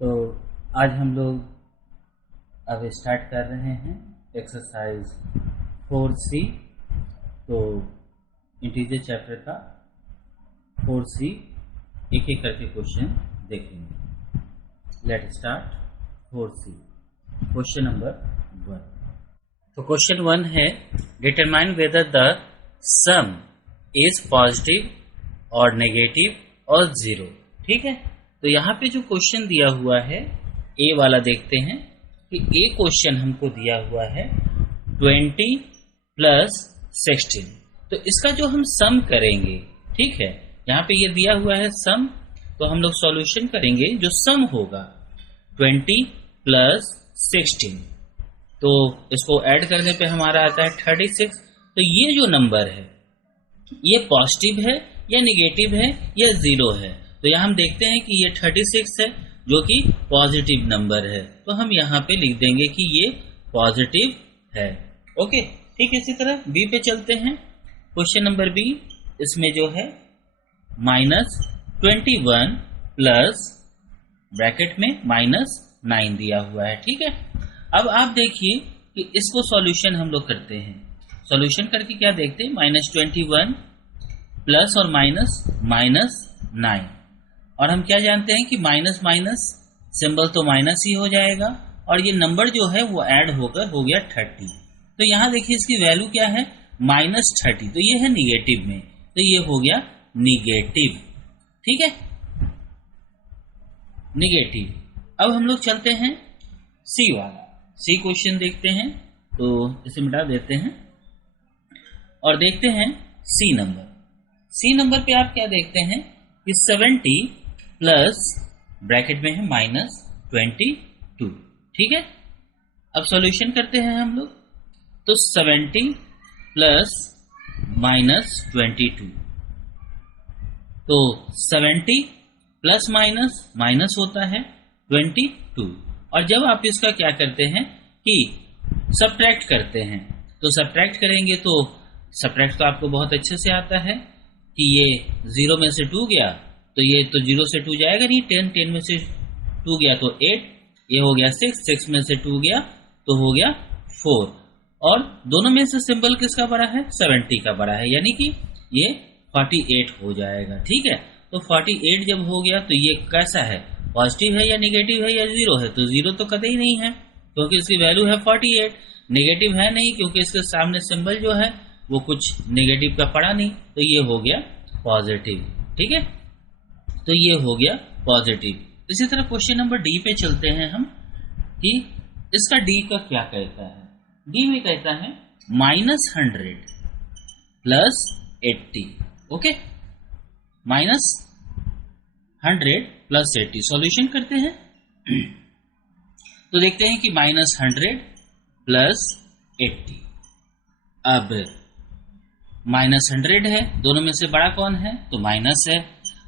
तो आज हम लोग अब स्टार्ट कर रहे हैं एक्सरसाइज 4C। तो इंटीजर चैप्टर का 4C एक एक करके क्वेश्चन देखेंगे। Let start 4C। Question number 1। तो क्वेश्चन 1 है, determine whether the some is positive और नेगेटिव और जीरो। ठीक है, तो यहाँ पे जो क्वेश्चन दिया हुआ है ए वाला देखते हैं कि ए क्वेश्चन हमको दिया हुआ है 20 प्लस 16। तो इसका जो हम सम करेंगे, ठीक है, यहाँ पे ये दिया हुआ है सम, तो हम लोग सॉल्यूशन करेंगे। जो सम होगा 20 प्लस 16, तो इसको ऐड करने पे हमारा आता है 36। तो ये जो नंबर है ये पॉजिटिव है या निगेटिव है या जीरो है। तो यहाँ हम देखते हैं कि ये 36 है जो कि पॉजिटिव नंबर है, तो हम यहाँ पे लिख देंगे कि ये पॉजिटिव है। ओके, ठीक। इसी तरह बी पे चलते हैं। क्वेश्चन नंबर बी, इसमें जो है -21 प्लस ब्रैकेट में -9 दिया हुआ है। ठीक है, अब आप देखिए कि इसको सॉल्यूशन हम लोग करते हैं। सॉल्यूशन करके क्या देखते हैं, -21 प्लस और -9, और हम क्या जानते हैं कि माइनस माइनस सिंबल तो माइनस ही हो जाएगा, और ये नंबर जो है वो ऐड होकर हो गया 30। तो यहाँ देखिए इसकी वैल्यू क्या है, -30। तो ये है निगेटिव में, तो ये हो गया निगेटिव। ठीक है, निगेटिव। अब हम लोग चलते हैं सी वाला, सी क्वेश्चन देखते हैं। तो इसे मिटा देते हैं और देखते हैं सी नंबर। सी नंबर पे आप क्या देखते हैं कि 70 प्लस ब्रैकेट में है -22। ठीक है, अब सॉल्यूशन करते हैं हम लोग। तो 70 प्लस -22, तो 70 प्लस माइनस माइनस होता है 22। और जब आप इसका क्या करते हैं कि सब्ट्रैक्ट करते हैं, तो सब्ट्रैक्ट करेंगे तो सब्ट्रैक्ट तो आपको बहुत अच्छे से आता है कि ये 0 में से 2 गया तो ये तो 0 से 2 जाएगा नहीं, 10 में से 2 गया तो 8, ये हो गया 6 में से 2 गया तो हो गया 4, और दोनों में से सिंबल किसका बड़ा है, 70 का बड़ा है, यानी कि ये 48 हो जाएगा। ठीक है, तो 48 जब हो गया तो ये कैसा है, पॉजिटिव है या निगेटिव है या जीरो है। तो जीरो तो कतई नहीं है क्योंकि इसकी वैल्यू है 48। निगेटिव है नहीं क्योंकि इसके सामने सिंबल जो है वो कुछ नेगेटिव का पड़ा नहीं, तो ये हो गया पॉजिटिव। ठीक है, तो ये हो गया पॉजिटिव। इसी तरह क्वेश्चन नंबर डी पे चलते हैं हम कि इसका डी का क्या कहता है। डी में कहता है -100 प्लस 80। ओके, -100 प्लस 80 सॉल्यूशन करते हैं। तो देखते हैं कि -100 प्लस 80, अब -100 है, दोनों में से बड़ा कौन है, तो माइनस है,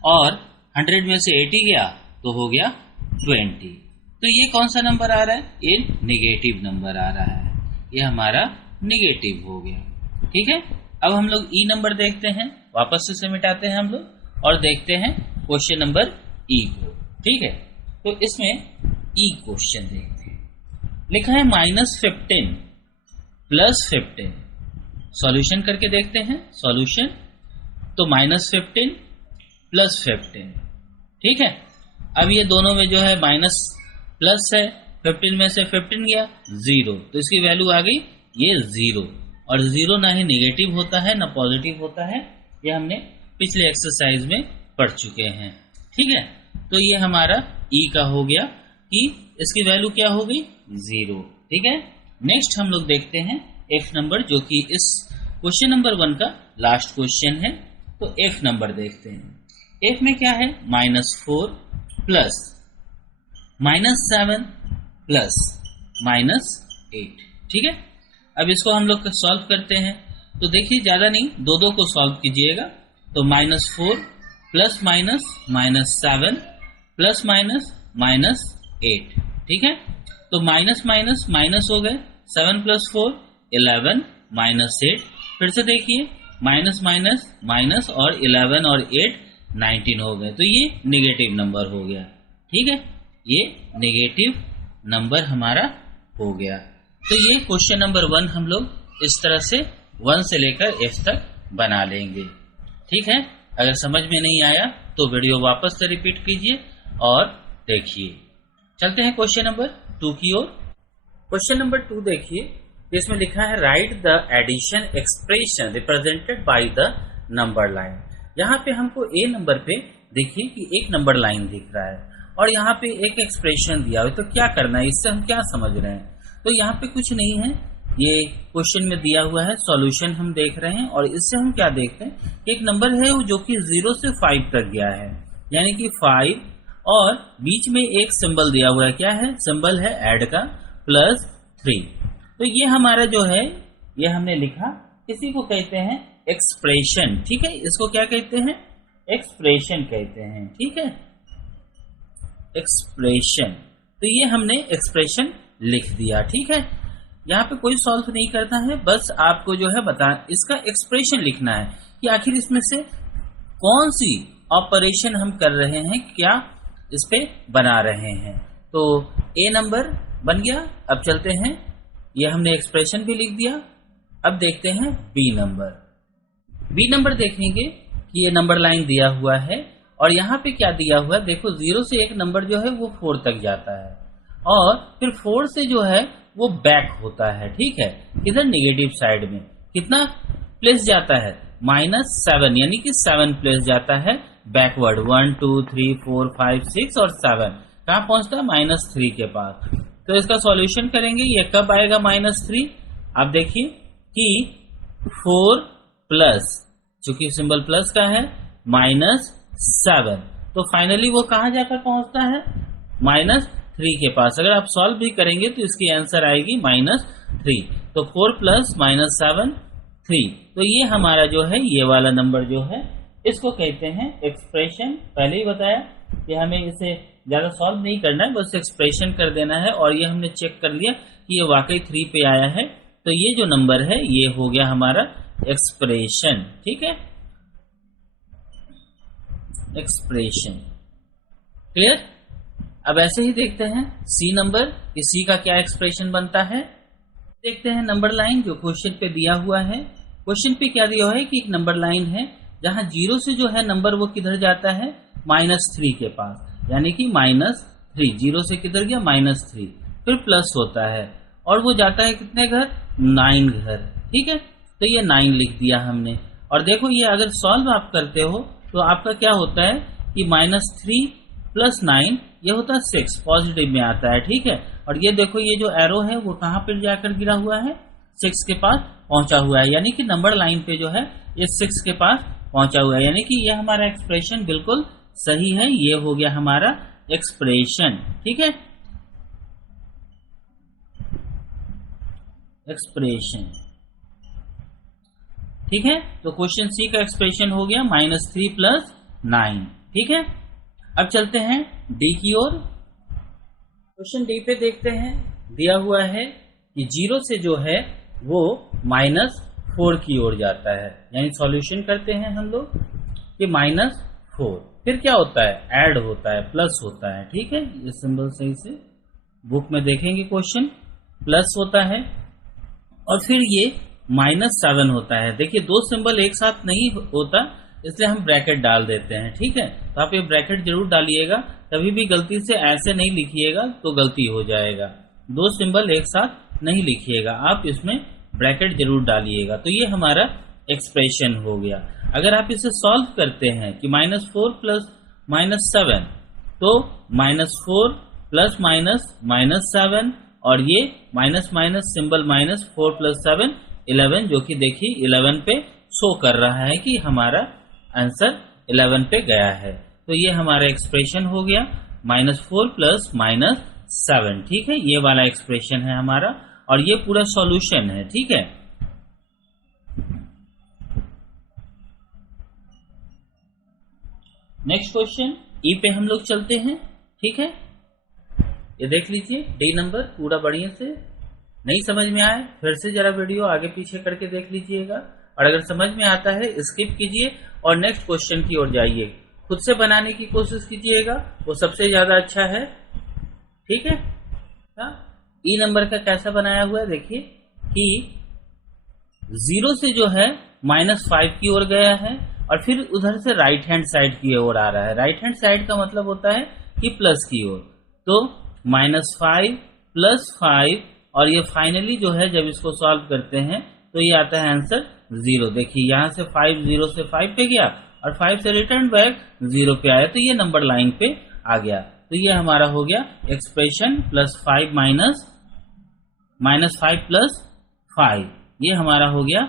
और 100 में से 80 गया तो हो गया 20। तो ये कौन सा नंबर आ रहा है, ये निगेटिव नंबर आ रहा है, ये हमारा निगेटिव हो गया। ठीक है, अब हम लोग ई नंबर देखते हैं, वापस से मिटाते हैं हम लोग और देखते हैं क्वेश्चन नंबर ई को। ठीक है, तो इसमें ई क्वेश्चन देखते हैं। लिखा है -15 प्लस 15। सॉल्यूशन करके देखते हैं। सॉल्यूशन तो -15 प्लस 15। ठीक है, अब ये दोनों में जो है माइनस प्लस है, 15 में से 15 गया 0, तो इसकी वैल्यू आ गई ये 0, और 0 ना ही नेगेटिव होता है ना पॉजिटिव होता है, ये हमने पिछले एक्सरसाइज में पढ़ चुके हैं। ठीक है, तो ये हमारा ई का हो गया कि इसकी वैल्यू क्या हो गई 0। ठीक है, नेक्स्ट हम लोग देखते हैं एफ नंबर, जो कि इस क्वेश्चन नंबर 1 का लास्ट क्वेश्चन है। तो एफ नंबर देखते हैं। एफ में क्या है, -4 प्लस -7 प्लस -8। ठीक है, अब इसको हम लोग सॉल्व करते हैं। तो देखिए ज्यादा नहीं, दो को सॉल्व कीजिएगा। तो -4 प्लस -7 प्लस -8। ठीक है, तो माइनस माइनस माइनस हो गए, 7 प्लस 4 11 -8। फिर से देखिए माइनस माइनस माइनस और 11 और 8 19 हो गए, तो ये निगेटिव नंबर हो गया। ठीक है, ये नेगेटिव नंबर हमारा हो गया। तो ये क्वेश्चन नंबर 1 हम लोग इस तरह से 1 से लेकर F तक बना लेंगे। ठीक है, अगर समझ में नहीं आया तो वीडियो वापस से रिपीट कीजिए और देखिए। चलते हैं क्वेश्चन नंबर 2 की ओर। क्वेश्चन नंबर 2 देखिए, इसमें लिखा है write the addition expression represented by the number line. यहाँ पे हमको ए नंबर पे देखिए कि एक नंबर लाइन दिख रहा है और यहाँ पे एक एक्सप्रेशन दिया हुआ है। तो क्या करना है, इससे हम क्या समझ रहे हैं? तो यहाँ पे कुछ नहीं है, ये क्वेश्चन में दिया हुआ है, सॉल्यूशन हम देख रहे हैं और इससे हम क्या देखते हैं कि एक नंबर है जो कि 0 से 5 तक गया है, यानी कि 5 और बीच में एक सिंबल दिया हुआ है। क्या है सिंबल? है ऐड का +3। तो ये हमारा जो है ये हमने लिखा, इसी को कहते हैं एक्सप्रेशन। ठीक है, इसको क्या कहते हैं? एक्सप्रेशन कहते हैं। ठीक है, एक्सप्रेशन। तो ये हमने एक्सप्रेशन लिख दिया। ठीक है, यहाँ पे कोई सॉल्व नहीं करता है, बस आपको जो है इसका एक्सप्रेशन लिखना है कि आखिर इसमें से कौन सी ऑपरेशन हम कर रहे हैं, क्या इस पे बना रहे हैं। तो ए नंबर बन गया। अब चलते हैं, ये हमने एक्सप्रेशन भी लिख दिया। अब देखते हैं बी नंबर। बी नंबर देखेंगे कि ये नंबर लाइन दिया हुआ है और यहाँ पे क्या दिया हुआ है, देखो 0 से एक नंबर जो है वो 4 तक जाता है और फिर 4 से जो है वो बैक होता है। ठीक है, इधर नेगेटिव साइड में कितना प्लेस जाता है? -7, यानी कि 7 प्लेस जाता है बैकवर्ड। 1 2 3 4 5 6 और 7 कहाँ पहुंचता है? -3 के पास। तो इसका सॉल्यूशन करेंगे, ये कब आएगा -3? आप देखिए कि 4 प्लस, चूंकि सिंबल प्लस का है, -7, तो फाइनली वो कहां जाकर पहुंचता है? -3 के पास। अगर आप सॉल्व भी करेंगे तो इसकी आंसर आएगी -3। तो 4 प्लस -7 3। तो ये हमारा जो है ये वाला नंबर जो है इसको कहते हैं एक्सप्रेशन। पहले ही बताया कि हमें इसे ज्यादा सॉल्व नहीं करना है, बस एक्सप्रेशन कर देना है। और ये हमने चेक कर लिया कि ये वाकई 3 पे आया है, तो ये जो नंबर है ये हो गया हमारा एक्सप्रेशन। ठीक है, एक्सप्रेशन क्लियर। अब ऐसे ही देखते हैं सी नंबर, कि सी का क्या एक्सप्रेशन बनता है। देखते हैं नंबर लाइन जो क्वेश्चन पे दिया हुआ है। क्वेश्चन पे क्या दिया हुआ है कि एक नंबर लाइन है जहां 0 से जो है नंबर वो किधर जाता है? -3 के पास, यानी कि -3। 0 से किधर गया? -3, फिर प्लस होता है और वो जाता है कितने घर? 9 घर। ठीक है, तो ये 9 लिख दिया हमने। और देखो ये अगर सॉल्व आप करते हो तो आपका क्या होता है कि -3 + 9 ये होता है 6, पॉजिटिव में आता है। ठीक है, और ये देखो ये जो एरो है वो कहां पर जाकर गिरा हुआ है? 6 के पास पहुंचा हुआ है, यानी कि नंबर लाइन पे जो है ये 6 के पास पहुंचा हुआ है, यानी कि ये हमारा एक्सप्रेशन बिल्कुल सही है। ये हो गया हमारा एक्सप्रेशन। ठीक है, एक्सप्रेशन। ठीक है, तो क्वेश्चन सी का एक्सप्रेशन हो गया -3 + 9। ठीक है, अब चलते हैं डी की ओर। क्वेश्चन डी पे देखते हैं, दिया हुआ है कि 0 से जो है वो -4 की ओर जाता है, यानी सॉल्यूशन करते हैं हम लोग कि -4, फिर क्या होता है? ऐड होता है, प्लस होता है। ठीक है, ये सिंबल सही से बुक में देखेंगे, क्वेश्चन प्लस होता है और फिर ये -7 होता है। देखिए दो सिंबल एक साथ नहीं होता, इसलिए हम ब्रैकेट डाल देते हैं। ठीक है, तो आप ये ब्रैकेट जरूर डालिएगा, कभी भी गलती से ऐसे नहीं लिखिएगा तो गलती हो जाएगा। दो सिंबल एक साथ नहीं लिखिएगा, आप इसमें ब्रैकेट जरूर डालिएगा। तो ये हमारा एक्सप्रेशन हो गया। अगर आप इसे सॉल्व करते हैं कि -4 + -7, तो -4 + -7 और ये माइनस सिंबल -4 + 7 11, जो कि देखिए 11 पे शो कर रहा है कि हमारा आंसर 11 पे गया है। तो ये हमारा एक्सप्रेशन हो गया -4 + -7। ठीक है, ये वाला एक्सप्रेशन है हमारा और ये पूरा सॉल्यूशन है। ठीक है, नेक्स्ट क्वेश्चन ई पे हम लोग चलते हैं। ठीक है, ये देख लीजिए डी नंबर पूरा बढ़िया से। नहीं समझ में आए फिर से जरा वीडियो आगे पीछे करके देख लीजिएगा, और अगर समझ में आता है स्किप कीजिए और नेक्स्ट क्वेश्चन की ओर जाइए। खुद से बनाने की कोशिश कीजिएगा, वो सबसे ज्यादा अच्छा है। ठीक है। ई नंबर का कैसा बनाया हुआ है देखिए कि 0 से जो है -5 की ओर गया है और फिर उधर से राइट हैंड साइड की ओर आ रहा है। राइट हैंड साइड का मतलब होता है कि प्लस की ओर, तो -5 + 5 और ये फाइनली जो है जब इसको सॉल्व करते हैं तो ये आता है आंसर 0। देखिए यहाँ से 5 0 से 5 पे गया और 5 से रिटर्न बैक 0 पे आया, तो ये नंबर लाइन पे आ गया। तो ये हमारा हो गया एक्सप्रेशन +5 -5 + 5, ये हमारा हो गया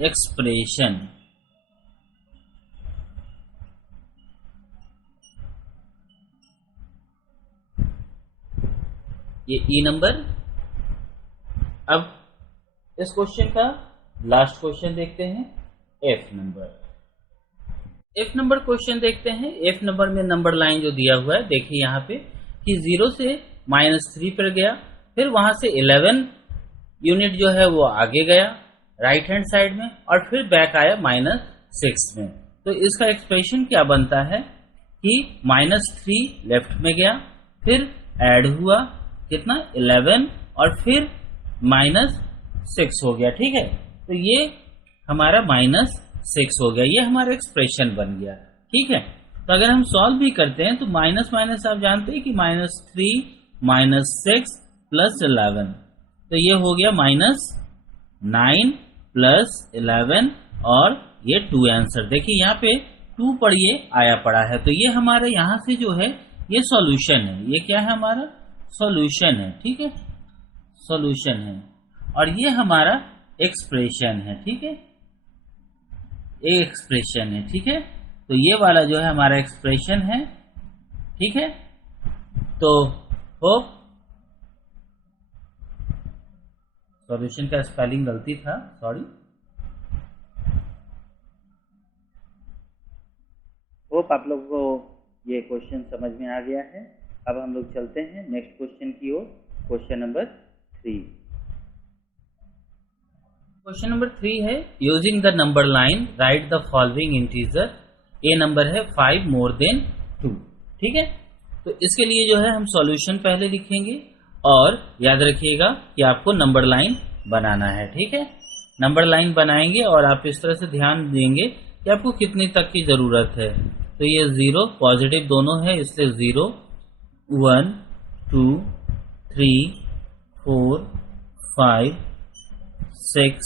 एक्सप्रेशन। ये ई नंबर। अब इस क्वेश्चन का लास्ट क्वेश्चन देखते हैं, एफ नंबर क्वेश्चन देखते हैं। एफ नंबर में नंबर लाइन जो दिया हुआ है देखिए यहाँ पे कि 0 से -3 पर गया, फिर वहां से 11 यूनिट जो है वो आगे गया राइट हैंड साइड में और फिर बैक आया -6 में। तो इसका एक्सप्रेशन क्या बनता है कि -3 लेफ्ट में गया, फिर ऐड हुआ कितना 11 और फिर -6 हो गया। ठीक है, तो ये हमारा -6 हो गया, ये हमारा एक्सप्रेशन बन गया। ठीक है, तो अगर हम सॉल्व भी करते हैं तो माइनस माइनस आप जानते हैं कि -3 -6 + 11, तो ये हो गया -9 + 11 और ये 2 आंसर। देखिए यहाँ पे 2 पर ये आया पड़ा है, तो ये हमारे यहाँ से जो है ये सॉल्यूशन है। ये क्या है, हमारा सॉल्यूशन है। ठीक है, सॉल्यूशन है और ये हमारा एक्सप्रेशन है। ठीक है, एक्सप्रेशन है। ठीक है, तो ये वाला जो है हमारा एक्सप्रेशन है। ठीक है, तो होप सॉल्यूशन का स्पेलिंग गलती था, सॉरी। होप आप लोगों को ये क्वेश्चन समझ में आ गया है। अब हम लोग चलते हैं नेक्स्ट क्वेश्चन की ओर, क्वेश्चन नंबर 3। क्वेश्चन नंबर 3 है using the number line right the following integer. A number है 5 more than 2। ठीक है, तो इसके लिए जो है हम सॉल्यूशन पहले लिखेंगे और याद रखिएगा कि आपको नंबर लाइन बनाना है। ठीक है, नंबर लाइन बनाएंगे और आप इस तरह से ध्यान देंगे कि आपको कितने तक की जरूरत है। तो ये 0 पॉजिटिव दोनों है, इसलिए 0 1 2 3 4 5 6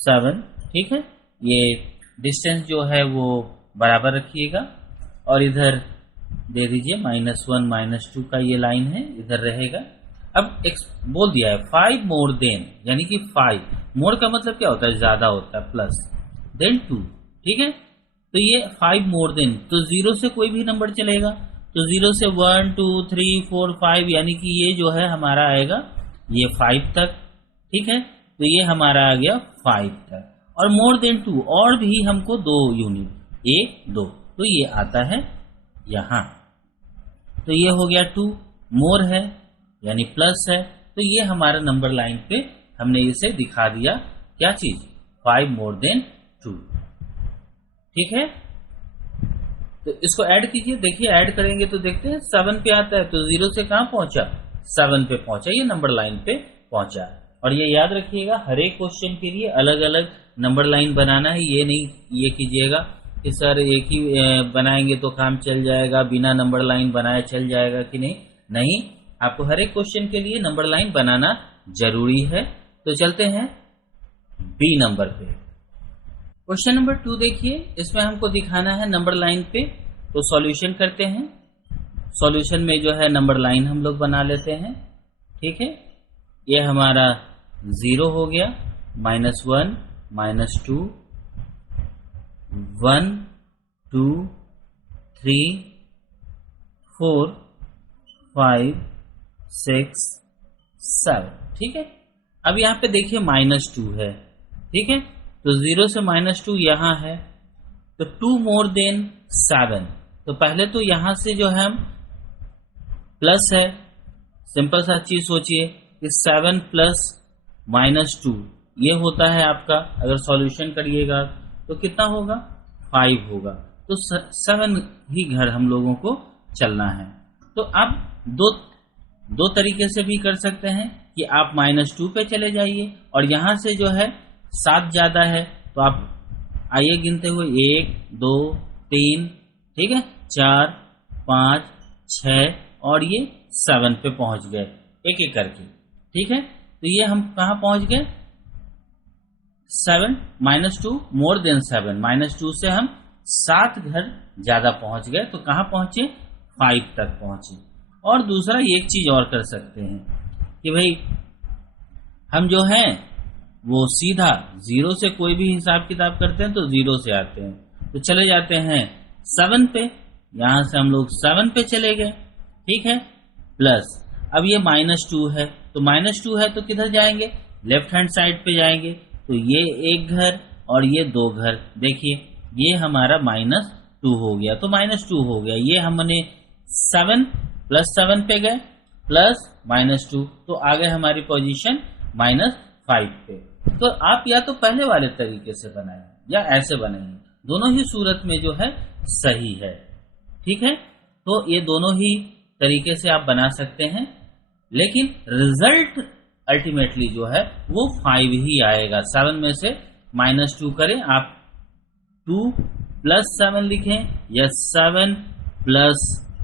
7। ठीक है, ये डिस्टेंस जो है वो बराबर रखिएगा और इधर दे दीजिए -1 -2 का ये लाइन है, इधर रहेगा। अब एक बोल दिया है 5 more than, यानी कि 5 मोर का मतलब क्या होता है, ज्यादा होता है, प्लस देन 2। ठीक है, तो ये 5 more than, तो 0 से कोई भी नंबर चलेगा, तो 0 से 1 2 3 4 5, यानी कि ये जो है हमारा आएगा ये 5 तक। ठीक है, तो ये हमारा आ गया 5 तक और मोर देन 2 और भी हमको 2 यूनिट, 1 2, तो ये आता है यहां। तो ये हो गया 2, मोर है यानी प्लस है, तो ये हमारा नंबर लाइन पे हमने इसे दिखा दिया, क्या चीज, 5 more than 2। ठीक है, तो इसको ऐड कीजिए। देखिए ऐड करेंगे तो देखते हैं 7 पे आता है, तो 0 से कहां पहुंचा, 7 पे पहुंचा, ये नंबर लाइन पे पहुंचा। और ये याद रखिएगा हर एक क्वेश्चन के लिए अलग अलग नंबर लाइन बनाना है। ये नहीं ये कीजिएगा कि सर एक ही बनाएंगे तो काम चल जाएगा, बिना नंबर लाइन बनाए चल जाएगा कि नहीं, नहीं, आपको हर एक क्वेश्चन के लिए नंबर लाइन बनाना जरूरी है। तो चलते हैं बी नंबर पे। क्वेश्चन नंबर 2 देखिए, इसमें हमको दिखाना है नंबर लाइन पे, तो सॉल्यूशन करते हैं। सॉल्यूशन में जो है नंबर लाइन हम लोग बना लेते हैं। ठीक है, ये हमारा 0 हो गया, -1 -2 1 2 3 4 5 6 7। ठीक है, अब यहाँ पे देखिए -2 है। ठीक है, तो 0 से -2 यहाँ है, तो 2 more than 7, तो पहले तो यहां से जो है हम प्लस है, सिंपल सा चीज सोचिए कि 7 + -2 ये होता है आपका, अगर सॉल्यूशन करिएगा तो कितना होगा, 5 होगा। तो 7 ही घर हम लोगों को चलना है। तो अब 2 दो तरीके से भी कर सकते हैं कि आप -2 पे चले जाइए और यहां से जो है 7 ज्यादा है तो आप आइए गिनते हुए 1 2 3, ठीक है, 4 5 6 और ये 7 पे पहुंच गए एक एक करके। ठीक है, तो ये हम कहां पहुंच गए? 7 -2 मोर देन 7, -2 से हम 7 घर ज्यादा पहुंच गए तो कहां पहुंचे? 5 तक पहुंचे। और दूसरा एक चीज और कर सकते हैं कि भाई हम जो है वो सीधा 0 से कोई भी हिसाब किताब करते हैं तो 0 से आते हैं, तो चले जाते हैं 7 पे, यहां से हम लोग 7 पे चले गए। ठीक है, प्लस अब ये -2 है तो -2 है तो किधर जाएंगे? लेफ्ट हैंड साइड पे जाएंगे, तो ये एक घर और ये 2 घर, देखिए ये हमारा -2 हो गया, तो -2 हो गया। ये हमने 7 + 7 पे गए प्लस -2, तो आ गए हमारी पोजीशन -5 पे। तो आप या तो पहले वाले तरीके से बनाएं या ऐसे बनाइए, दोनों ही सूरत में जो है सही है। ठीक है, तो ये दोनों ही तरीके से आप बना सकते हैं, लेकिन रिजल्ट अल्टीमेटली जो है वो 5 ही आएगा। 7 में से -2 करें, आप 2 + 7 लिखें या 7 +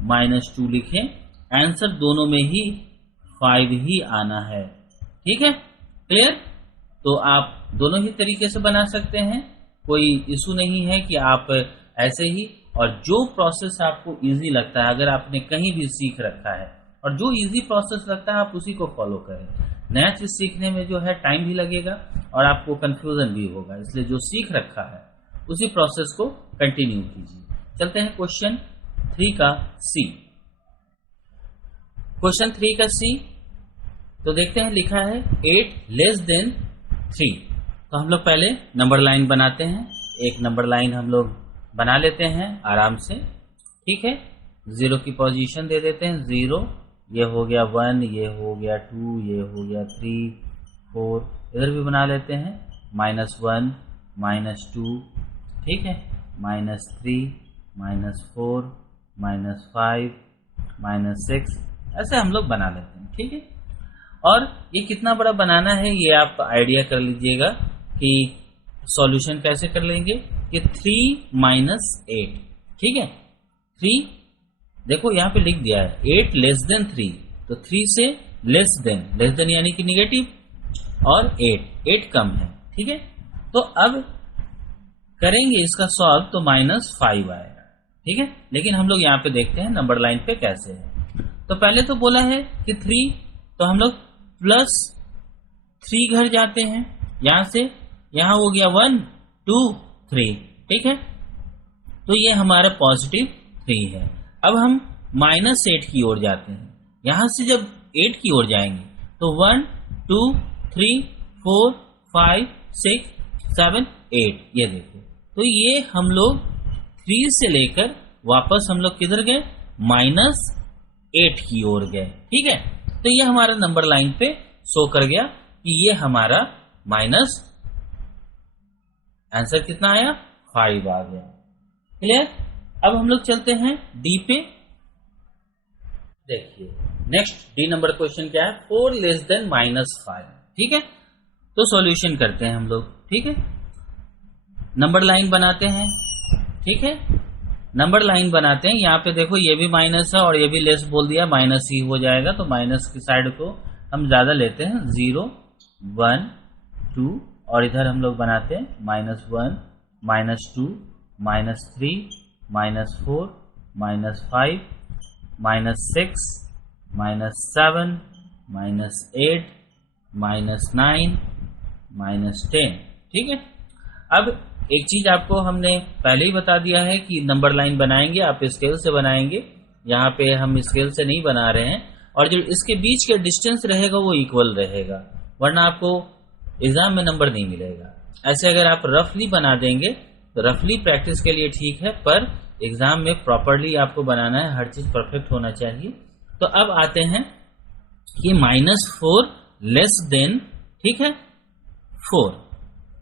-2 लिखें, आंसर दोनों में ही 5 ही आना है। ठीक है, क्लियर? तो आप दोनों ही तरीके से बना सकते हैं, कोई इशू नहीं है कि आप ऐसे ही, और जो प्रोसेस आपको इजी लगता है, अगर आपने कहीं भी सीख रखा है और जो इजी प्रोसेस लगता है आप उसी को फॉलो करें। नया चीज सीखने में जो है टाइम भी लगेगा और आपको कंफ्यूजन भी होगा, इसलिए जो सीख रखा है उसी प्रोसेस को कंटिन्यू कीजिए। चलते हैं क्वेश्चन 3 का सी। क्वेश्चन 3 का सी तो देखते हैं, लिखा है 8 <3। तो हम लोग पहले नंबर लाइन बनाते हैं, एक नंबर लाइन हम लोग बना लेते हैं आराम से। ठीक है, 0 की पोजीशन दे देते हैं, 0, ये हो गया 1, ये हो गया 2, ये हो गया 3 4, इधर भी बना लेते हैं -1 -2, ठीक है, -3 -4 -5 -6, ऐसे हम लोग बना लेते हैं। ठीक है, और ये कितना बड़ा बनाना है ये आप आइडिया कर लीजिएगा कि सॉल्यूशन कैसे कर लेंगे कि 3 - 8। ठीक है, 3 देखो यहाँ पे लिख दिया है 8 < 3, तो 3 से लेस देन यानी कि निगेटिव, और 8 कम है। ठीक है, तो अब करेंगे इसका सॉल्व तो -5 आएगा। ठीक है, लेकिन हम लोग यहाँ पे देखते हैं नंबर लाइन पे कैसे है। तो पहले तो बोला है कि 3, तो हम लोग +3 घर जाते हैं, यहां से यहां हो गया 1 2 3। ठीक है, तो ये हमारा +3 है। अब हम -8 की ओर जाते हैं, यहां से जब 8 की ओर जाएंगे तो 1 2 3 4 5 6 7 8, ये देखो, तो ये हम लोग 3 से लेकर वापस हम लोग किधर गए? -8 की ओर गए। ठीक है, तो ये हमारा नंबर लाइन पे शो कर गया कि ये हमारा माइनस, आंसर कितना आया? 5 आ गया। क्लियर? अब हम लोग चलते हैं डी पे। देखिए नेक्स्ट डी नंबर क्वेश्चन क्या है? 4 < -5। ठीक है, तो सॉल्यूशन करते हैं हम लोग। ठीक है, नंबर लाइन बनाते हैं। ठीक है, नंबर लाइन बनाते हैं। यहाँ पे देखो ये भी माइनस है और ये भी लेस बोल दिया, माइनस ही हो जाएगा, तो माइनस की साइड को हम ज्यादा लेते हैं, 0 1 2, और इधर हम लोग बनाते हैं -1 -2 -3 -4 -5 -6 -7 -8 -9 -10। ठीक है, अब एक चीज आपको हमने पहले ही बता दिया है कि नंबर लाइन बनाएंगे आप स्केल से बनाएंगे, यहाँ पे हम स्केल से नहीं बना रहे हैं, और जो इसके बीच का डिस्टेंस रहेगा वो इक्वल रहेगा, वरना आपको एग्जाम में नंबर नहीं मिलेगा। ऐसे अगर आप रफली बना देंगे तो रफली प्रैक्टिस के लिए ठीक है, पर एग्जाम में प्रॉपरली आपको बनाना है, हर चीज परफेक्ट होना चाहिए। तो अब आते हैं कि -4 <, ठीक है, 4,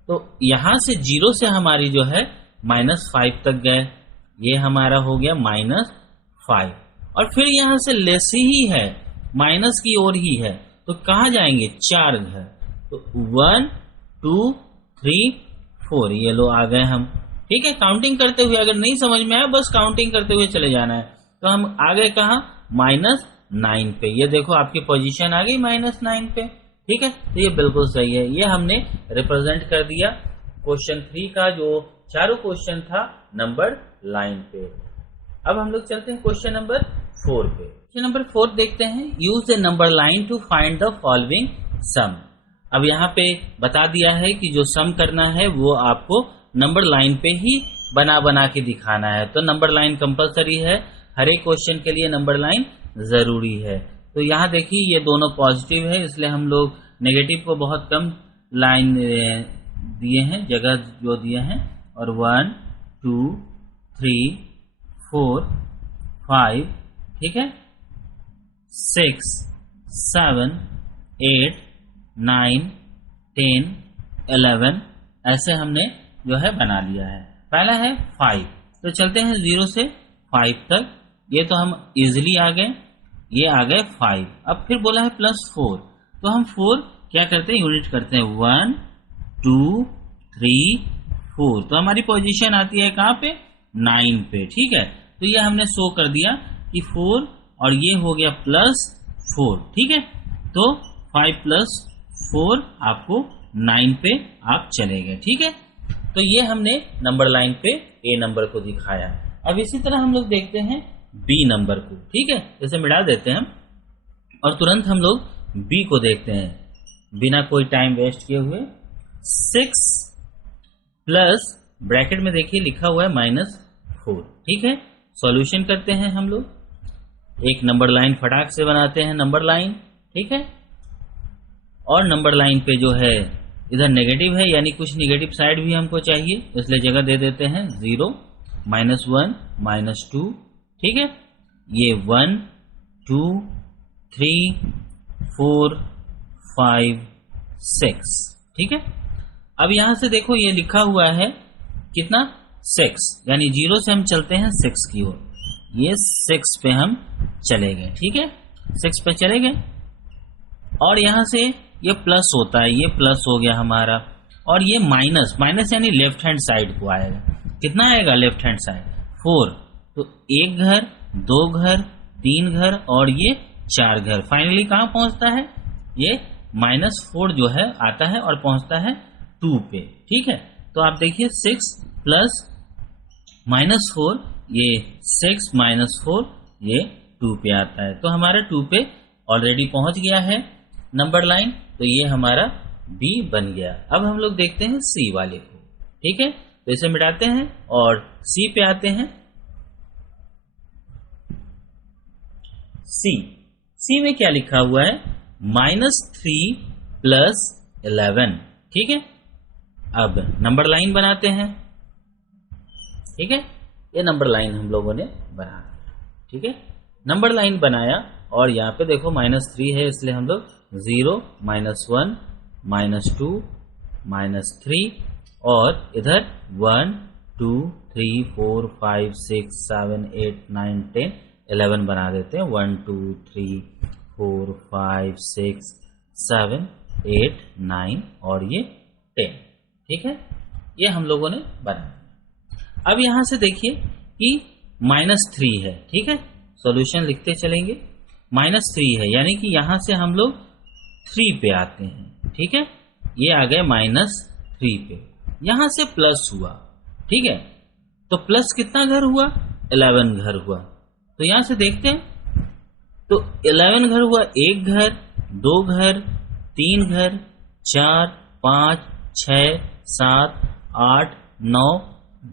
तो यहां से 0 से हमारी जो है -5 तक गए, ये हमारा हो गया -5, और फिर यहां से लेस ही है माइनस की ओर ही है, तो कहाँ जाएंगे, 4 घर, तो 1 2 3 4 ये लो आ गए हम। ठीक है, काउंटिंग करते हुए, अगर नहीं समझ में आया बस काउंटिंग करते हुए चले जाना है। तो हम आ गए कहाँ, -9 पे। ये देखो आपकी पोजीशन आ गई -9 पे। ठीक है, तो ये बिल्कुल सही है, ये हमने रिप्रेजेंट कर दिया क्वेश्चन 3 का जो चारों क्वेश्चन था नंबर लाइन पे। अब हम लोग चलते हैं क्वेश्चन नंबर 4 पे। क्वेश्चन नंबर 4 देखते हैं, use the number line to find the following sum. अब यहाँ पे बता दिया है कि जो सम करना है वो आपको नंबर लाइन पे ही बना के दिखाना है। तो नंबर लाइन कंपलसरी है, हर एक क्वेश्चन के लिए नंबर लाइन जरूरी है। तो यहाँ देखिए ये दोनों पॉजिटिव है, इसलिए हम लोग नेगेटिव को बहुत कम लाइन दिए हैं, जगह जो दिए हैं। और 1 2 3 4 5, ठीक है, 6 7 8 9 10 11 ऐसे हमने जो है बना लिया है। पहला है 5, तो चलते हैं 0 से 5 तक। ये तो हम इजिली आ गए, ये आ गए 5। अब फिर बोला है +4, तो हम 4 क्या करते हैं, यूनिट करते हैं 1 2 3 4। तो हमारी पोजीशन आती है कहाँ पे, 9 पे। ठीक है, तो ये हमने शो कर दिया कि 4 और ये हो गया +4। ठीक है, तो 5 + 4 आपको 9 पे आप चले गए। ठीक है, तो ये हमने नंबर लाइन पे ए नंबर को दिखाया। अब इसी तरह हम लोग देखते हैं बी नंबर को। ठीक है, जैसे मिटा देते हैं हम और तुरंत हम लोग बी को देखते हैं बिना कोई टाइम वेस्ट किए हुए। 6 प्लस ब्रैकेट में देखिए लिखा हुआ है -4। ठीक है, सॉल्यूशन करते हैं हम लोग, एक नंबर लाइन फटाक से बनाते हैं नंबर लाइन। ठीक है, और नंबर लाइन पे जो है इधर नेगेटिव है, यानी कुछ नेगेटिव साइड भी हमको चाहिए, इसलिए जगह दे देते हैं 0 -1 -2। ठीक है, ये 1 2 3 4 5 6। ठीक है, अब यहां से देखो ये लिखा हुआ है कितना, 6, यानी 0 से हम चलते हैं 6 की ओर। ये 6 पे हम चले गए। ठीक है, 6 पे चले गए और यहां से ये प्लस होता है, ये प्लस हो गया हमारा, और ये माइनस यानी लेफ्ट हैंड साइड को आएगा। कितना आएगा लेफ्ट हैंड साइड, 4। तो 1 घर 2 घर 3 घर और ये 4 घर, फाइनली कहां पहुंचता है, ये -4 जो है आता है और पहुंचता है 2 पे। ठीक है, तो आप देखिए 6 प्लस -4, ये 6 -4 ये 2 पे आता है। तो हमारा 2 पे ऑलरेडी पहुंच गया है नंबर लाइन, तो ये हमारा बी बन गया। अब हम लोग देखते हैं सी वाले को। ठीक है, तो इसे मिटाते हैं और सी पे आते हैं। सी में क्या लिखा हुआ है, -3 + 11। ठीक है, अब नंबर लाइन बनाते हैं। ठीक है, ये नंबर लाइन हम लोगों ने बना दिया। ठीक है, नंबर लाइन बनाया और यहाँ पे देखो -3 है, इसलिए हम लोग 0 -1 -2 -3 और इधर 1 2 3 4 5 6 7 8 9 10 11 बना देते हैं। 1 2 3 4 5 6 7 8 9 और ये 10। ठीक है, ये हम लोगों ने बनाया। अब यहां से देखिए कि -3 है। ठीक है, सॉल्यूशन लिखते चलेंगे। -3 है, यानी कि यहां से हम लोग 3 पे आते हैं। ठीक है, ये आ गए -3 पे, यहां से प्लस हुआ। ठीक है, तो प्लस कितना घर हुआ, 11 घर हुआ। तो यहां से देखते हैं, तो 11 घर हुआ, 1 घर 2 घर 3 घर 4 5 6 7 8 9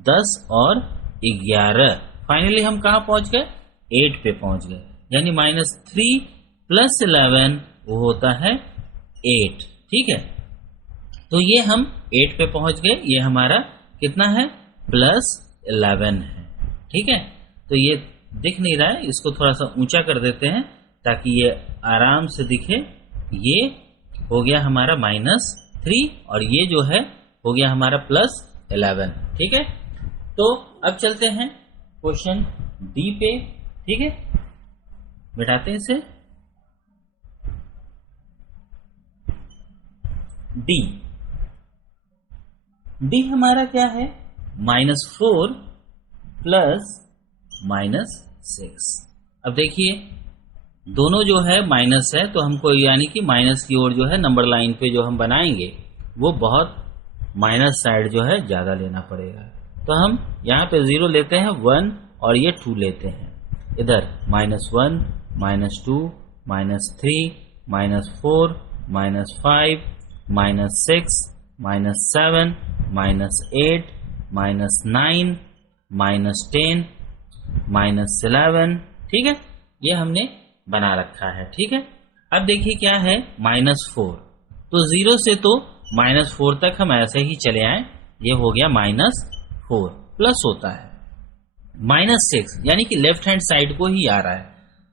10 और 11। फाइनली हम कहां पहुंच गए, 8 पे पहुंच गए, यानी -3 + 11 वो होता है 8। ठीक है, तो ये हम 8 पे पहुंच गए, ये हमारा कितना है, +11 है। ठीक है, तो ये दिख नहीं रहा है, इसको थोड़ा सा ऊंचा कर देते हैं ताकि ये आराम से दिखे। ये हो गया हमारा -3 और ये जो है हो गया हमारा +11। ठीक है, तो अब चलते हैं क्वेश्चन डी पे। ठीक है, बैठाते हैं इसे। डी। डी हमारा क्या है? -4 प्लस -6। अब देखिए दोनों जो है माइनस है, तो हमको यानी कि माइनस की ओर जो है नंबर लाइन पे जो हम बनाएंगे वो बहुत माइनस साइड जो है ज्यादा लेना पड़ेगा। तो हम यहाँ पे 0 लेते हैं, 1 और ये 2 लेते हैं। इधर -1 -2 -3 -4 -5 -6 -7 -8 -9 -10 -11। ठीक है, ये हमने बना रखा है। ठीक है, अब देखिए क्या है -4, तो 0 से तो -4 तक हम ऐसे ही चले आए, ये हो गया -4 प्लस होता है -6 यानी कि लेफ्ट हैंड साइड को ही आ रहा है।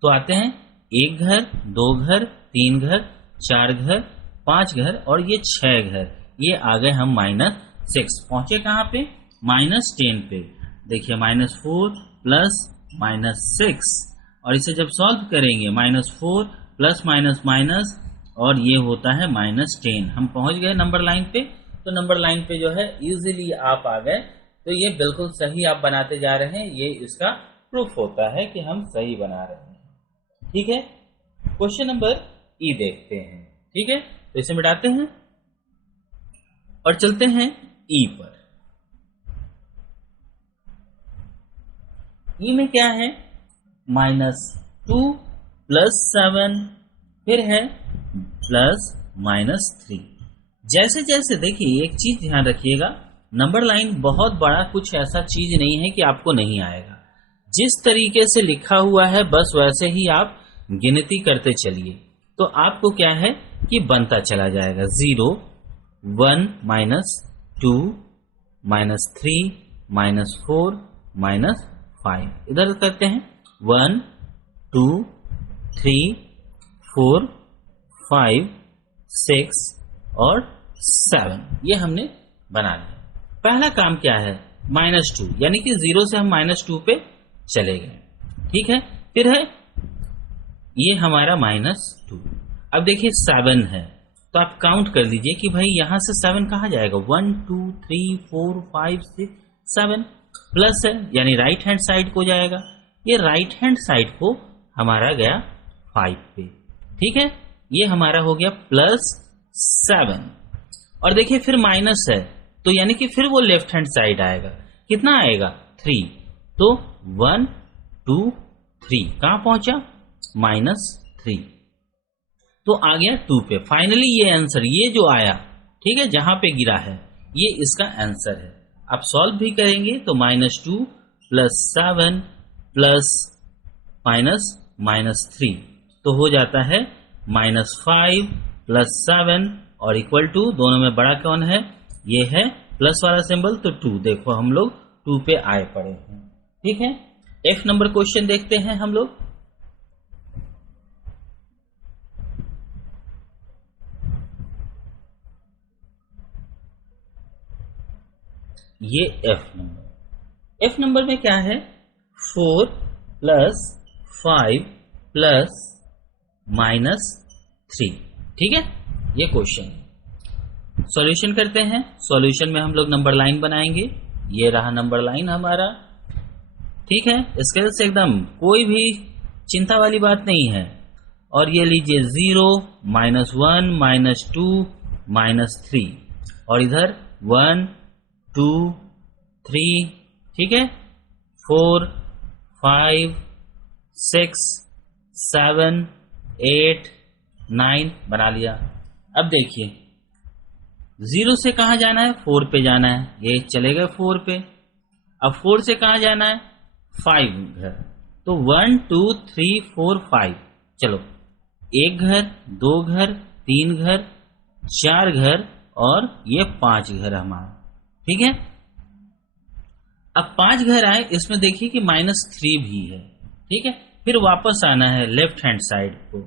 तो आते हैं 1 घर 2 घर 3 घर 4 घर 5 घर और ये 6 घर, ये आ गए हम -6। पहुंचे कहां पे? -10 पे। देखिए -4 प्लस -6 और इसे जब सॉल्व करेंगे -4 प्लस माइनस माइनस और ये होता है -10। हम पहुंच गए नंबर लाइन पे। तो नंबर लाइन पे जो है इजीली आप आ गए। तो ये बिल्कुल सही आप बनाते जा रहे हैं, ये इसका प्रूफ होता है कि हम सही बना रहे हैं। ठीक है, क्वेश्चन नंबर ई देखते हैं। ठीक है, तो इसे मिटाते हैं और चलते हैं ई पर। ई में क्या है? -2 प्लस 7 फिर है +-3। जैसे जैसे देखिए एक चीज ध्यान रखिएगा, नंबर लाइन बहुत बड़ा कुछ ऐसा चीज नहीं है कि आपको नहीं आएगा। जिस तरीके से लिखा हुआ है बस वैसे ही आप गिनती करते चलिए, तो आपको क्या है कि बनता चला जाएगा। 0 1 -2 -3 -4 -5। इधर करते हैं 1 2 3 4 5 6 और 7, ये हमने बना लिया। पहला काम क्या है? -2 यानी कि 0 से हम -2 पे चले गए। ठीक है, फिर है ये हमारा -2। अब देखिए 7 है, तो आप काउंट कर लीजिए कि भाई यहां से 7 कहाँ जाएगा? 1 2 3 4 5 6 7 प्लस है यानी राइट हैंड साइड को जाएगा। ये राइट हैंड साइड को हमारा गया 5 पे। ठीक है, ये हमारा हो गया +7 और देखिए फिर माइनस है, तो यानी कि फिर वो लेफ्ट हैंड साइड आएगा। कितना आएगा? 3। तो 1 2 3 कहां पहुंचा? -3। तो आ गया 2 पे। फाइनली ये आंसर, ये जो आया, ठीक है, जहां पे गिरा है ये इसका आंसर है। आप सॉल्व भी करेंगे तो -2 + 7 प्लस -3 तो हो जाता है -5 + 7 और इक्वल टू, दोनों में बड़ा कौन है? ये है प्लस वाला सिंबल, तो 2। देखो हम लोग 2 पे आए पड़े हैं। ठीक है, F नंबर क्वेश्चन देखते हैं हम लोग। ये F नंबर में क्या है? 4 + 5 + -3। ठीक है, ये क्वेश्चन है। सॉल्यूशन करते हैं। सॉल्यूशन में हम लोग नंबर लाइन बनाएंगे। ये रहा नंबर लाइन हमारा। ठीक है, स्केल से एकदम कोई भी चिंता वाली बात नहीं है। और ये लीजिए 0 -1 -2 -3 और इधर 1 2 3। ठीक है, 4 5 6 7 8 9 बना लिया। अब देखिए 0 से कहां जाना है? 4 पे जाना है, ये चले गए 4 पे। अब 4 से कहां जाना है? 5 घर। तो 1 2 3 4 5। चलो 1 घर 2 घर 3 घर 4 घर और ये 5 घर हमारा। ठीक है, अब 5 घर आए, इसमें देखिए कि -3 भी है। ठीक है, फिर वापस आना है लेफ्ट हैंड साइड को।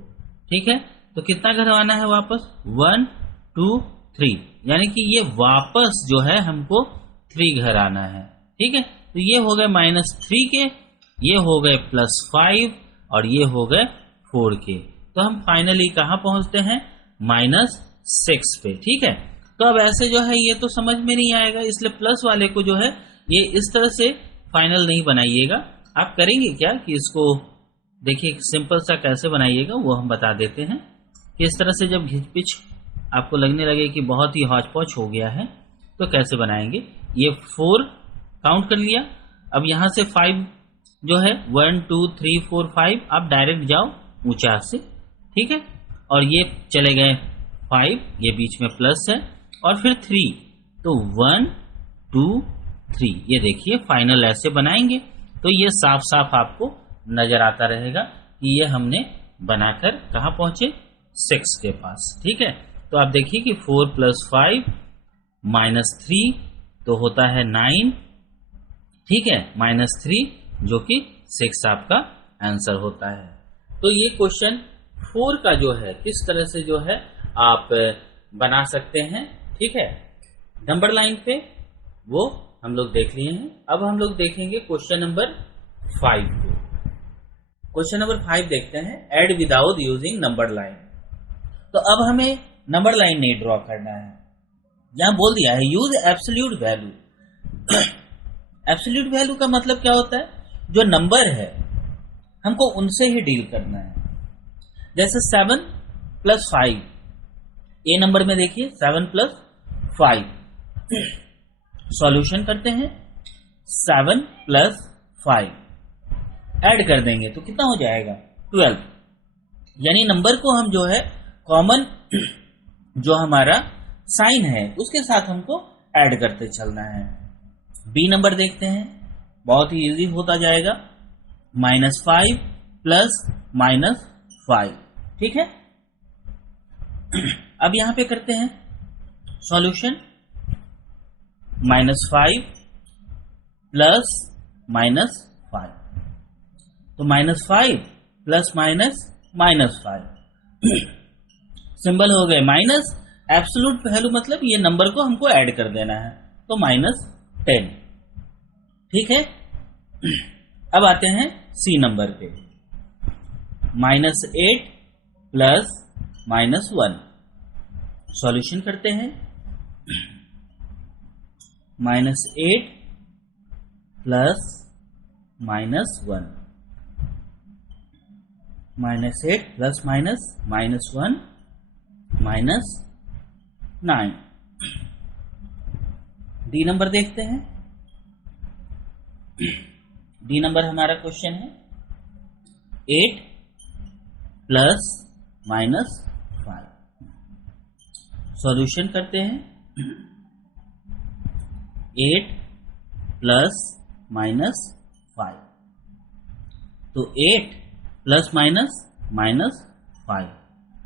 ठीक है, तो कितना घर आना है वापस? 1 2 3 यानी कि ये वापस जो है हमको 3 घर आना है। ठीक है, तो ये हो गए -3 के, ये हो गए +5 और ये हो गए 4 के। तो हम फाइनली कहां पहुंचते हैं? 6 पे। ठीक है, तो अब ऐसे जो है ये तो समझ में नहीं आएगा, इसलिए प्लस वाले को जो है ये इस तरह से फाइनल नहीं बनाइएगा। आप करेंगे क्या कि इसको देखिए सिंपल सा कैसे बनाइएगा वो हम बता देते हैं कि इस तरह से जब घिचपिच आपको लगने लगे कि बहुत ही हौच पौच हो गया है तो कैसे बनाएंगे। ये 4 काउंट कर लिया, अब यहाँ से 5 जो है 1 2 3 4 5 आप डायरेक्ट जाओ ऊंचा से। ठीक है, और ये चले गए 5, ये बीच में प्लस है, और फिर 3, तो 1 2 3 ये देखिए फाइनल ऐसे बनाएंगे तो ये साफ साफ आपको नजर आता रहेगा कि ये हमने बनाकर कहाँ पहुंचे 6 के पास। ठीक है, तो आप देखिए कि 4 + 5 -3 तो होता है 9। ठीक है, -3 जो कि 6 आपका आंसर होता है। तो ये क्वेश्चन 4 का जो है किस तरह से जो है आप बना सकते हैं। ठीक है, नंबर लाइन पे वो हम लोग देख लिए हैं। अब हम लोग देखेंगे क्वेश्चन नंबर 5 को। क्वेश्चन नंबर 5 देखते हैं, add without using number line. तो अब हमें नंबर लाइन नहीं ड्रॉ करना है, यहां बोल दिया है use absolute value. Absolute value का मतलब क्या होता है, जो नंबर है हमको उनसे ही डील करना है। जैसे 7 + 5, ए नंबर में देखिए 7 + 5 सॉल्यूशन करते हैं, 7 + 5 ऐड कर देंगे तो कितना हो जाएगा 12। यानी नंबर को हम जो है कॉमन जो हमारा साइन है उसके साथ हमको ऐड करते चलना है। बी नंबर देखते हैं, बहुत ही इजी होता जाएगा, -5 + -5। ठीक है, अब यहां पे करते हैं सॉल्यूशन, -5 + -5 तो -5 + -5 सिंबल हो गए माइनस, एब्सोल्यूट वैल्यू मतलब ये नंबर को हमको ऐड कर देना है तो -10। ठीक है, अब आते हैं सी नंबर पे, -8 + -1 सॉल्यूशन करते हैं, -8 + -1 -8 + -1 -9। डी नंबर देखते हैं, डी नंबर हमारा क्वेश्चन है 8 + -5 सॉल्यूशन करते हैं, 8 + -5 तो 8 + -5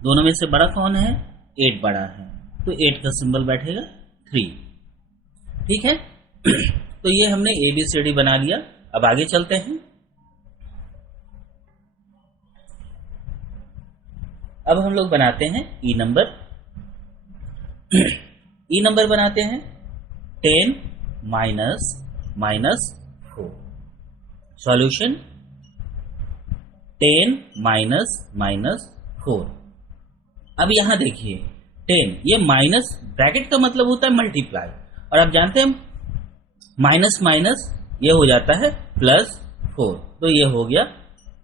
दोनों में से बड़ा कौन है, 8 बड़ा है तो 8 का सिंबल बैठेगा 3। ठीक है, तो ये हमने ABCD बना लिया। अब आगे चलते हैं, अब हम लोग बनाते हैं ई नंबर। ई नंबर बनाते हैं 10 - -4 सॉल्यूशन, 10 - -4। अब यहां देखिए 10 ये माइनस ब्रैकेट का मतलब होता है मल्टीप्लाई, और आप जानते हैं माइनस माइनस ये हो जाता है +4 तो ये हो गया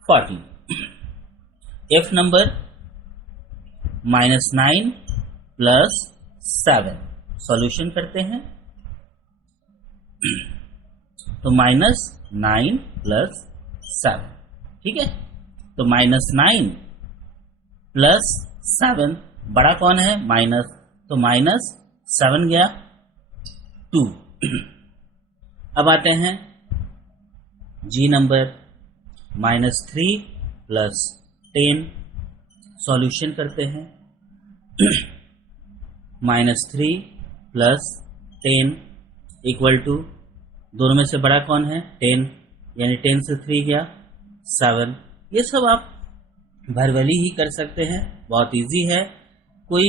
40। एफ नंबर -9 + 7 सॉल्यूशन करते हैं तो -9 + 7। ठीक है, तो -9 + 7 बड़ा कौन है माइनस, तो -7 गया 2। अब आते हैं जी नंबर, -3 + 10 सॉल्यूशन करते हैं, -3 + 10 = दोनों में से बड़ा कौन है 10, यानी 10 से 3 गया 7। ये सब आप भरवली ही कर सकते हैं, बहुत इजी है। कोई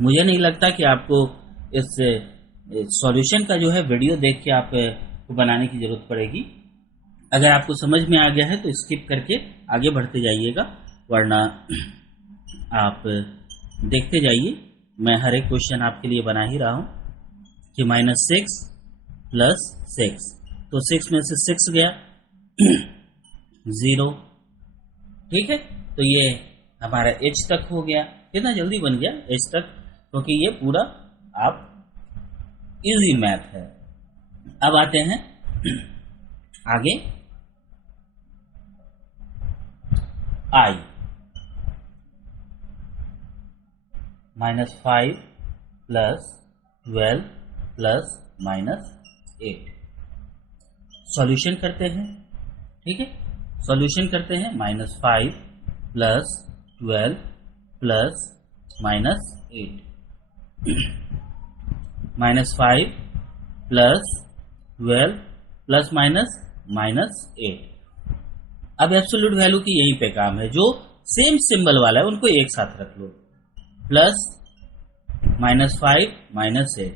मुझे नहीं लगता कि आपको इस सॉल्यूशन का जो है वीडियो देख के आप को बनाने की जरूरत पड़ेगी। अगर आपको समझ में आ गया है तो स्किप करके आगे बढ़ते जाइएगा, वरना आप देखते जाइए, मैं हर एक क्वेश्चन आपके लिए बना ही रहा हूं कि -6 + 6, तो 6 में से 6 गया 0, ठीक है। तो ये हमारा h तक हो गया। कितना जल्दी बन गया h तक, क्योंकि ये पूरा आप इजी मैथ है। अब आते हैं आगे I -5 + 12 + -8 सॉल्यूशन करते हैं, ठीक है। सॉल्यूशन करते हैं -5 + 12 + -8 -5 + 12 + -8। अब एब्सोल्यूट वैल्यू की यहीं पे काम है, जो सेम सिंबल वाला है उनको एक साथ रख लो, प्लस -5 -8,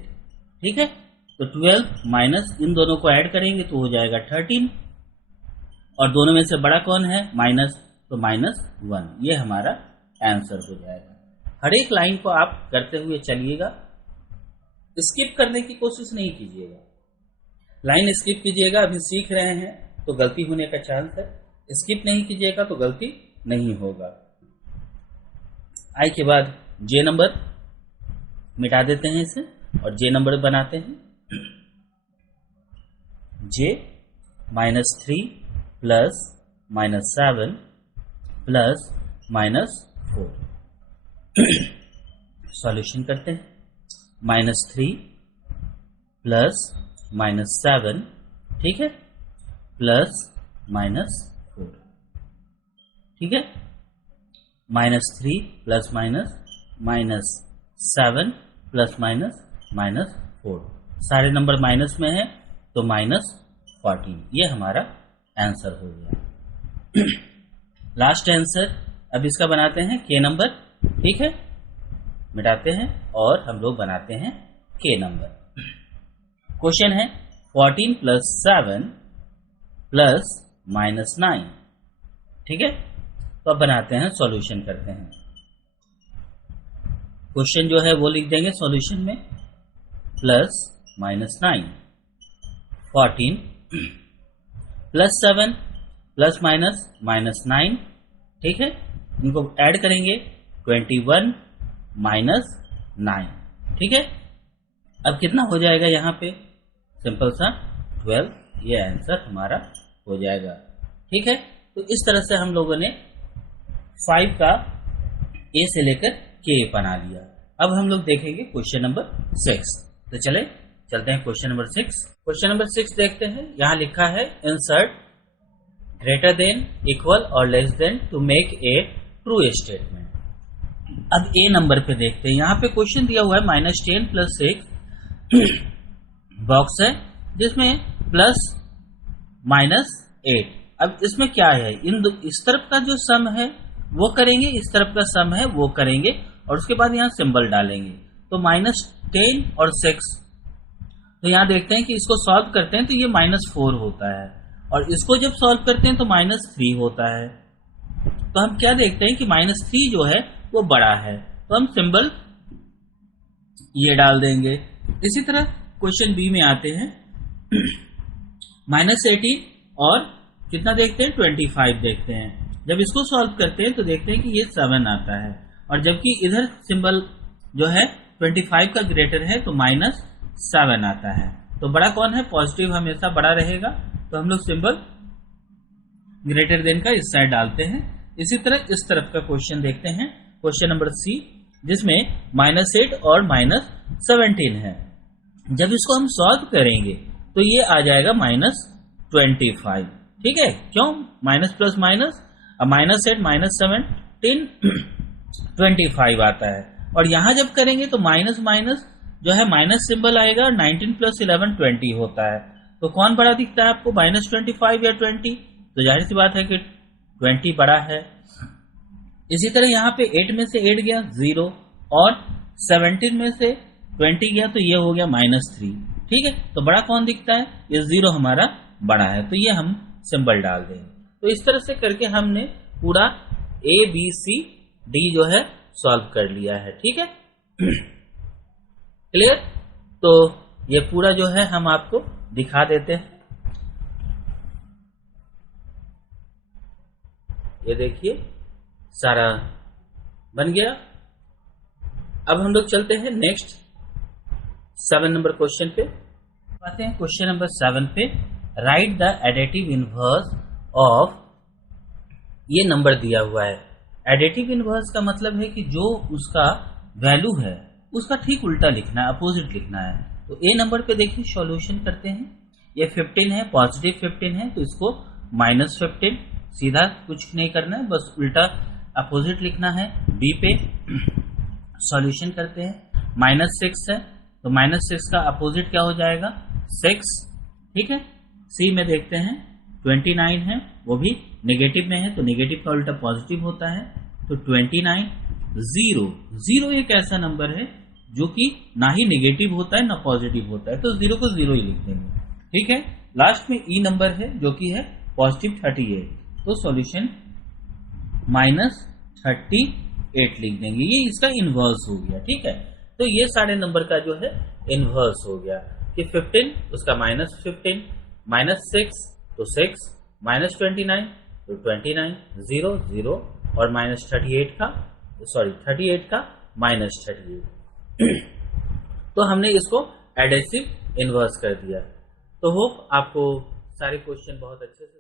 ठीक है। तो 12 माइनस इन दोनों को ऐड करेंगे तो हो जाएगा 13, और दोनों में से बड़ा कौन है माइनस, तो -1। ये हमारा आंसर हो जाएगा। हर एक लाइन को आप करते हुए चलिएगा, स्किप करने की कोशिश नहीं कीजिएगा। लाइन स्किप कीजिएगा, अभी सीख रहे हैं तो गलती होने का चांस है, स्किप नहीं कीजिएगा तो गलती नहीं होगा। आई के बाद जे नंबर मिटा देते हैं इसे और जे नंबर बनाते हैं। जे -3 + -7 + -4 सॉल्यूशन करते हैं। -3 + -7, ठीक है, प्लस -4, ठीक है। -3 + -7 + -4, सारे नंबर माइनस में है तो -14, ये हमारा आंसर हो गया। लास्ट आंसर अब इसका बनाते हैं के नंबर, ठीक है। मिटाते हैं और हम लोग बनाते हैं के नंबर। क्वेश्चन है 14 + 7 + -9, ठीक है। तो अब बनाते हैं, सॉल्यूशन करते हैं। क्वेश्चन जो है वो लिख देंगे सॉल्यूशन में, +-9 14 + 7 ± -9, ठीक है। इनको ऐड करेंगे 21 - 9, ठीक है। अब कितना हो जाएगा यहाँ पे, सिंपल सा 12, ये आंसर हमारा हो जाएगा, ठीक है। तो इस तरह से हम लोगों ने 5 का ए से लेकर के बना लिया। अब हम लोग देखेंगे क्वेश्चन नंबर 6। तो चलते हैं क्वेश्चन नंबर 6। क्वेश्चन नंबर 6 देखते हैं। यहाँ लिखा है इंसर्ट ग्रेटर देन, इक्वल और less than to make a true statement. अब ए नंबर पे देखते हैं। यहाँ पे क्वेश्चन दिया हुआ है -10 + 6 बॉक्स है जिसमें +-8। अब इसमें क्या है, इस तरफ का जो सम है वो करेंगे, इस तरफ का सम है वो करेंगे, और उसके बाद यहाँ सिंबल डालेंगे। तो -10 और 6, तो यहाँ देखते हैं कि इसको सॉल्व करते हैं तो ये -4 होता है, और इसको जब सॉल्व करते हैं तो -3 होता है। तो हम क्या देखते हैं कि -3 जो है वो बड़ा है, तो हम सिंबल ये डाल देंगे। इसी तरह क्वेश्चन बी में आते हैं। -18 और कितना देखते हैं 25 देखते हैं। जब इसको सॉल्व करते हैं तो देखते हैं कि ये 7 आता है, और जबकि इधर सिंबल जो है 25 का ग्रेटर है तो -7 आता है। तो बड़ा कौन है, पॉजिटिव हमेशा बड़ा रहेगा, तो हम लोग सिंबल ग्रेटर देन का इस साइड डालते हैं। इसी तरह इस तरफ का क्वेश्चन देखते हैं, क्वेश्चन नंबर सी, जिसमें -8 और -17 है। जब इसको हम सॉल्व करेंगे तो ये आ जाएगा -25, ठीक है। क्यों, माइनस प्लस माइनस, अब -8 -17 25 आता है, और यहां जब करेंगे तो माइनस माइनस जो है माइनस सिंबल आएगा, और 19 + 11 20 होता है। तो कौन बड़ा दिखता है आपको, -25 या 20? तो जाहिर सी बात है कि 20 बड़ा है। इसी तरह यहाँ पे 8 में से 8 गया 0, और 17 में से 20 गया तो ये हो गया -3, ठीक है। तो बड़ा कौन दिखता है, ये 0 हमारा बड़ा है, तो ये हम सिंबल डाल देंगे। तो इस तरह से करके हमने पूरा A B C D जो है सॉल्व कर लिया है। ठीक है, क्लियर? तो ये पूरा जो है हम आपको दिखा देते हैं। ये देखिए सारा बन गया। अब हम लोग चलते हैं नेक्स्ट 7 नंबर क्वेश्चन पे। आते हैं क्वेश्चन नंबर 7 पे। Right the additive inverse of, ये नंबर दिया हुआ है। एडिटिव इनवर्स का मतलब है कि जो उसका वैल्यू है उसका ठीक उल्टा लिखना है, अपोजिट लिखना है। तो ए नंबर पे देखिए सॉल्यूशन करते हैं। ये 15 है, पॉजिटिव 15 है, तो इसको -15, सीधा कुछ नहीं करना है, बस उल्टा अपोजिट लिखना है। बी पे सॉल्यूशन करते हैं। -6 है, तो -6 का अपोजिट क्या हो जाएगा? 6। ठीक है, सी में देखते हैं 29 है, वो भी नेगेटिव में है, तो नेगेटिव का उल्टा पॉजिटिव होता है, तो 29। 0 एक ऐसा नंबर है जो कि ना ही नेगेटिव होता है ना पॉजिटिव होता है, तो 0 को 0 ही लिख देंगे। ठीक है, लास्ट में ई नंबर है जो कि है पॉजिटिव 38, तो सॉल्यूशन -38 लिख देंगे। ये इसका इनवर्स हो गया। ठीक है, तो ये सारे नंबर का जो है इनवर्स हो गया कि 15 उसका -15, -6 तो 6, -29 तो 29, 0 0 और -38 का -38 तो हमने इसको एडेसिव इनवर्स कर दिया। तो होप आपको सारे क्वेश्चन बहुत अच्छे से